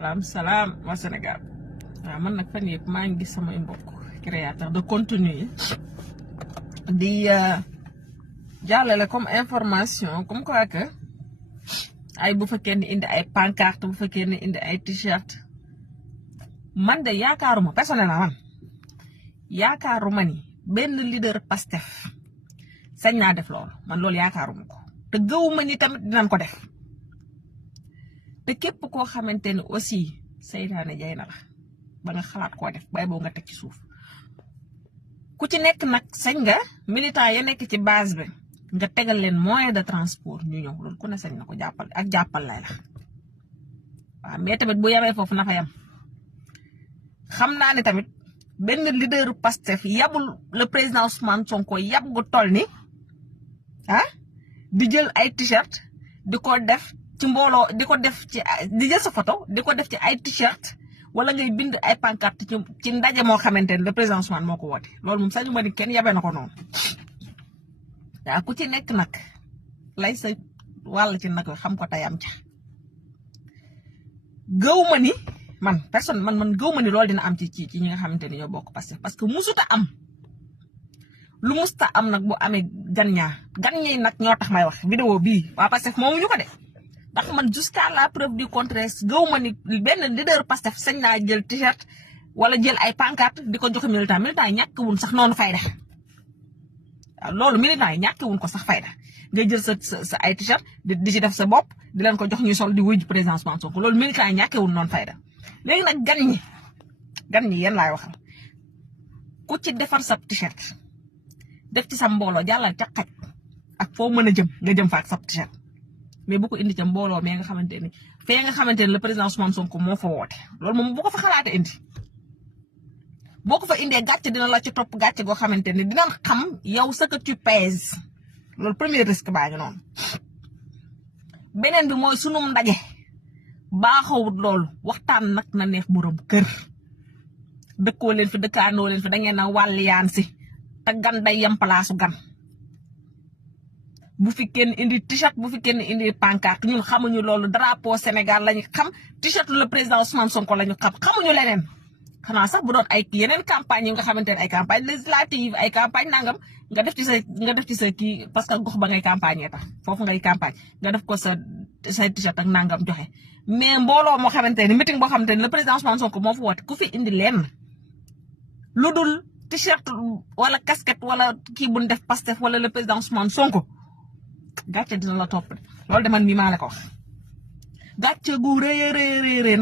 Salam wa Sénégal man nag fan yëpp maa ngi gis samay mbokk créateur de contenu yi di jàllale comme information comme quoi que ay bu fekkee ne indi ay pancarte bu fekkee ne indi ay t-shirt man de yaakaaruma personnellement man yaakaaruma ni benn leader Pastef sañ naa def loolu man loolu yaakaaruma ko te gëwuma ni tamit dinañ ko def te képp koo xamante ne aussi seytaane jay na la ba nga xalaat koo def bay boo nga teg ci suuf ku ci nekk nag sañ nga militant ya nekk ci base bi nga tegal leen moyen de transport ñu ñëw loolu ku ne sañ na ko jàppal ak jàppal lay la waaw mais tamit bu yemee foofu na fa yem xam naa ne tamit benn leader Pastef yabul le président Ousmane Sonko yab gu toll ni di jël ay t-shirt di ko def ci mbooloo di ko def ci di jël sa photo di ko def ci ay t-shirt wala ngay bind ay pancarte ci ndaje moo xamante ne le président Ousmane moo ko woote loolu moom sañu ma ni kenn yabe na ko noonu waaw ku ci nekk nag lay sa wàll ci nag xam ko tayam ca gëw ma ni man personne man gëw ma ni loolu dina am ci ñi nga xamante ni ñoo bokk parce que musuta am lu musta am nag bu amee gan ñi nag ñoo tax may wax vidéo bii waa Pastef moomuñu ko de ndax man jusqu'à la preuve du contraire gëw ma ni benn leader Pastef sañ naa jël t-shirt wala jël ay pancarte di ko joxe militant yi ñàkk wun sax noonu fayda waaw loolu militant yi ñàkk wun ko sax fayda ngay jël sa ay t-shirt di ci def sa bopp di leen ko jox ñuy sol di wuy président Ousmane Sonko loolu militant yi ñàkk wun noonu fayda léegi nag gan ñi yéen laay waxal ku ci defar sa t-shirt def ci sa mbooloo jàllal ca xaj ak foo mën a jëm nga jëm fa ak sa t-shirt mais bu ko indi ca mbooloo mais nga xamante ni fee nga xamante ni le président Ousmane Sonko moo fa woote loolu moom bu ko fa xalaatee indi boo ko fa indee gàcce dina la ci topp gàcce goo xamante ni dina xam yow ce que tu pèses loolu premier risque baa ngi noonu. beneen bi mooy sunum ndaje baaxawut loolu waxtaan nag na neex borom kër dëkkoo leen fi dëkkaandoo leen fi da ngeen a wàlliyaan si te gan day yem palaasu gan. bu fi kenn indi t-shirt bu fi kenn indi pancarte ñun xamuñu loolu drapeau Sénégal lañu xam t-shirt le président Ousmane Sonko lañu xam xamuñu leneen xanaa sax bu doon ay yeneen campagne yi nga xamante ne ay campagne législative ay campagne nangam nga def ci sa kii parce que gox ba ngay campagne tax foofu ngay campagne nga def ko sa t-shirt ak nangam joxe mais mbooloo moo xamante ne meeting boo xamante ne le président Ousmane Sonko moo fa woote ku fi indi lenn lu dul t-shirt wala casquette wala kii bu ñu def Pastef wala le président Ousmane Sonko. gàcce dina la topp loolu de man mii maa la ko wax gàcce gu rëy